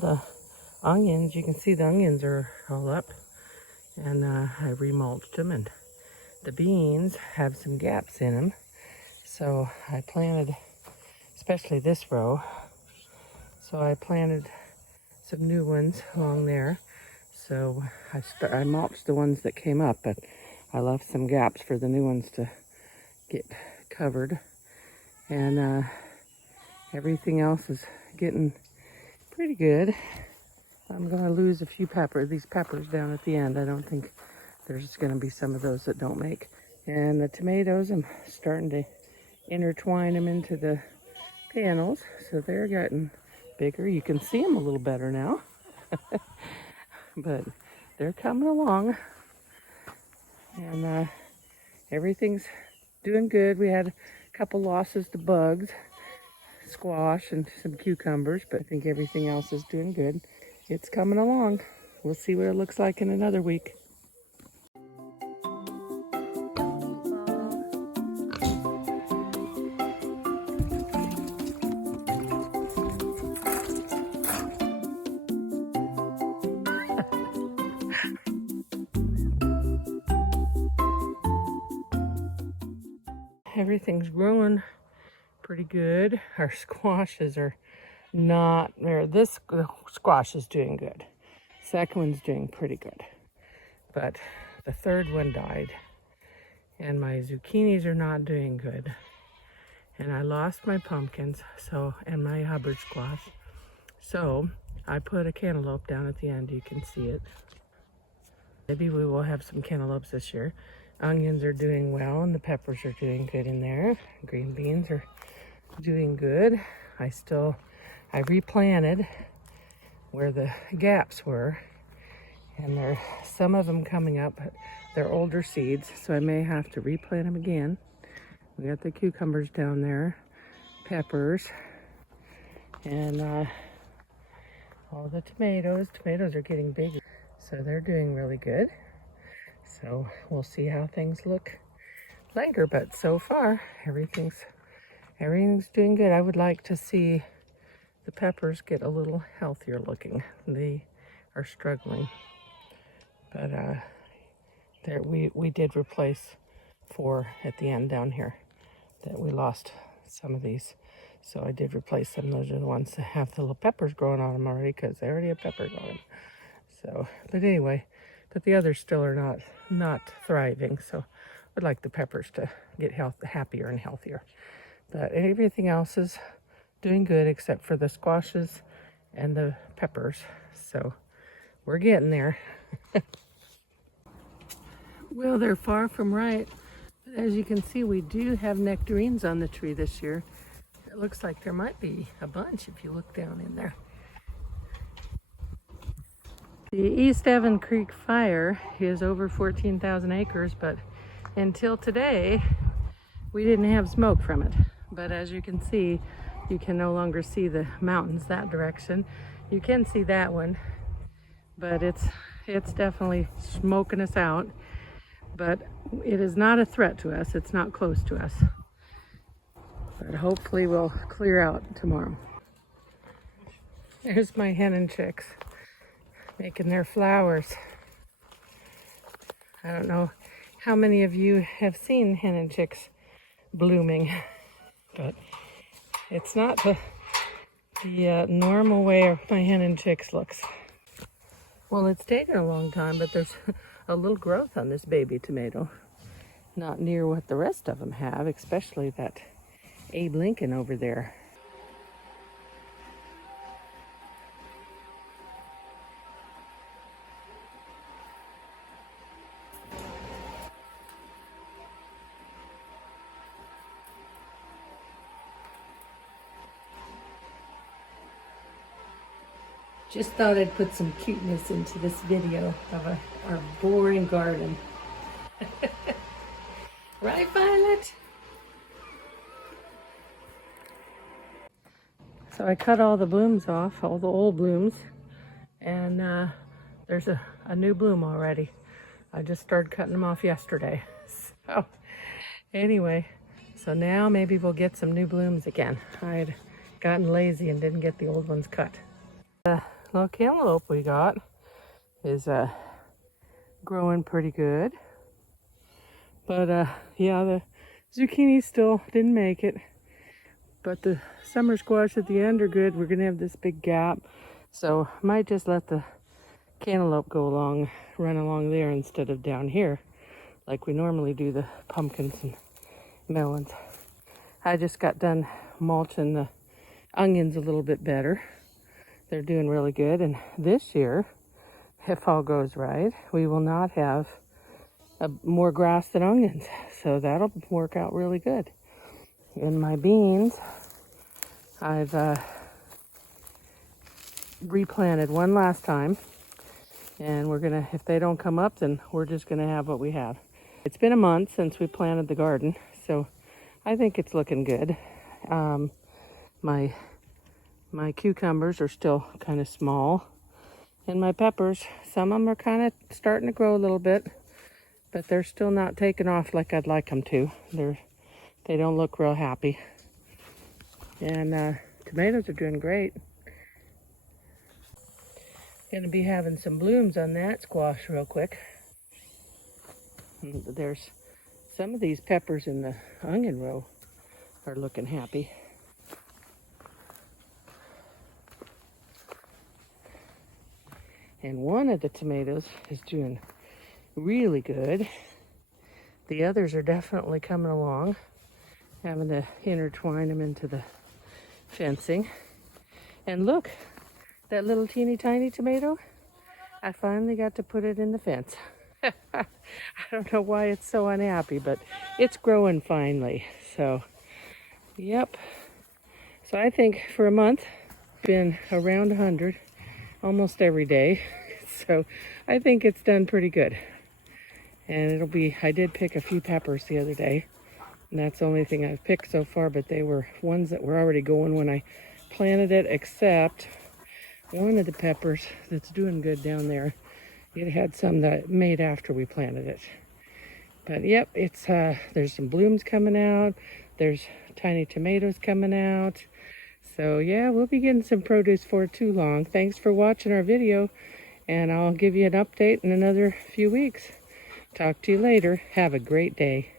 The onions, you can see the onions are all up, and I remulched them, and the beans have some gaps in them, so I planted, especially this row, so I planted some new ones along there. So I mulched the ones that came up, but I left some gaps for the new ones to get covered, and everything else is getting pretty good. I'm going to lose a few these peppers down at the end. I don't think there's going to be some of those that don't make. And the tomatoes, I'm starting to intertwine them into the panels, so they're getting bigger. You can see them a little better now, but they're coming along, and everything's doing good. We had a couple losses to bugs, squash, and some cucumbers, but I think everything else is doing good. It's coming along. We'll see what it looks like in another week. Everything's growing pretty good. Our squashes are not there. This squash is doing good. Second one's doing pretty good, but the third one died, and my zucchinis are not doing good, and I lost my pumpkins, and my Hubbard squash, so I put a cantaloupe down at the end. You can see it. Maybe we will have some cantaloupes this year. Onions are doing well, and the peppers are doing good in there. Green beans are doing good. I replanted where the gaps were, and there are some of them coming up, but they're older seeds, so I may have to replant them again. We got the cucumbers down there, peppers, and all the tomatoes. Tomatoes are getting bigger, so they're doing really good. So we'll see how things look later, but so far everything's doing good. I would like to see the peppers get a little healthier looking. They are struggling, but we did replace 4 at the end down here that we lost some of these, so I did replace them. Those are the ones that have the little peppers growing on them already, because they already have peppers on them. So, but anyway, but the others still are not thriving, so I'd like the peppers to get happier and healthier. But everything else is doing good except for the squashes and the peppers, so we're getting there. Well, they're far from right, but as you can see, we do have nectarines on the tree this year. It looks like there might be a bunch if you look down in there. The East Evan Creek fire is over 14,000 acres, but until today, we didn't have smoke from it. But as you can see, you can no longer see the mountains that direction. You can see that one, but it's definitely smoking us out. But it is not a threat to us. It's not close to us. But hopefully we'll clear out tomorrow. There's my hen and chicks making their flowers. I don't know how many of you have seen hen and chicks blooming, but it's not the normal way my hen and chicks looks. Well, it's taken a long time, but there's a little growth on this baby tomato. Not near what the rest of them have, especially that Abe Lincoln over there. Just thought I'd put some cuteness into this video of our boring garden. Right, Violet? So I cut all the blooms off, all the old blooms, and there's a new bloom already. I just started cutting them off yesterday. So anyway, so now maybe we'll get some new blooms again. I had gotten lazy and didn't get the old ones cut. little cantaloupe we got is growing pretty good. But yeah, the zucchini still didn't make it. But the summer squash at the end are good. We're gonna have this big gap. So might just let the cantaloupe go along, run along there instead of down here, like we normally do the pumpkins and melons. I just got done mulching the onions a little bit better. They're doing really good. And this year, if all goes right, we will not have more grass than onions. So that'll work out really good. And my beans, I've replanted one last time. And we're gonna, if they don't come up, then we're just gonna have what we have. It's been a month since we planted the garden, so I think it's looking good. My cucumbers are still kind of small. And my peppers, some of them are kind of starting to grow a little bit, but they're still not taking off like I'd like them to. They don't look real happy. And tomatoes are doing great. Gonna be having some blooms on that squash real quick. There's some of these peppers in the onion row are looking happy. And one of the tomatoes is doing really good. The others are definitely coming along. Having to intertwine them into the fencing. And look, that little teeny tiny tomato, I finally got to put it in the fence. I don't know why it's so unhappy, but it's growing finally. So, yep. So I think for a month, been around 100 almost every day. So I think it's done pretty good. And it'll be, I did pick a few peppers the other day. And that's the only thing I've picked so far, but they were ones that were already going when I planted it, except one of the peppers that's doing good down there. It had some that made after we planted it. But yep, it's there's some blooms coming out. There's tiny tomatoes coming out. So yeah, we'll be getting some produce for too long. Thanks for watching our video, and I'll give you an update in another few weeks. Talk to you later. Have a great day.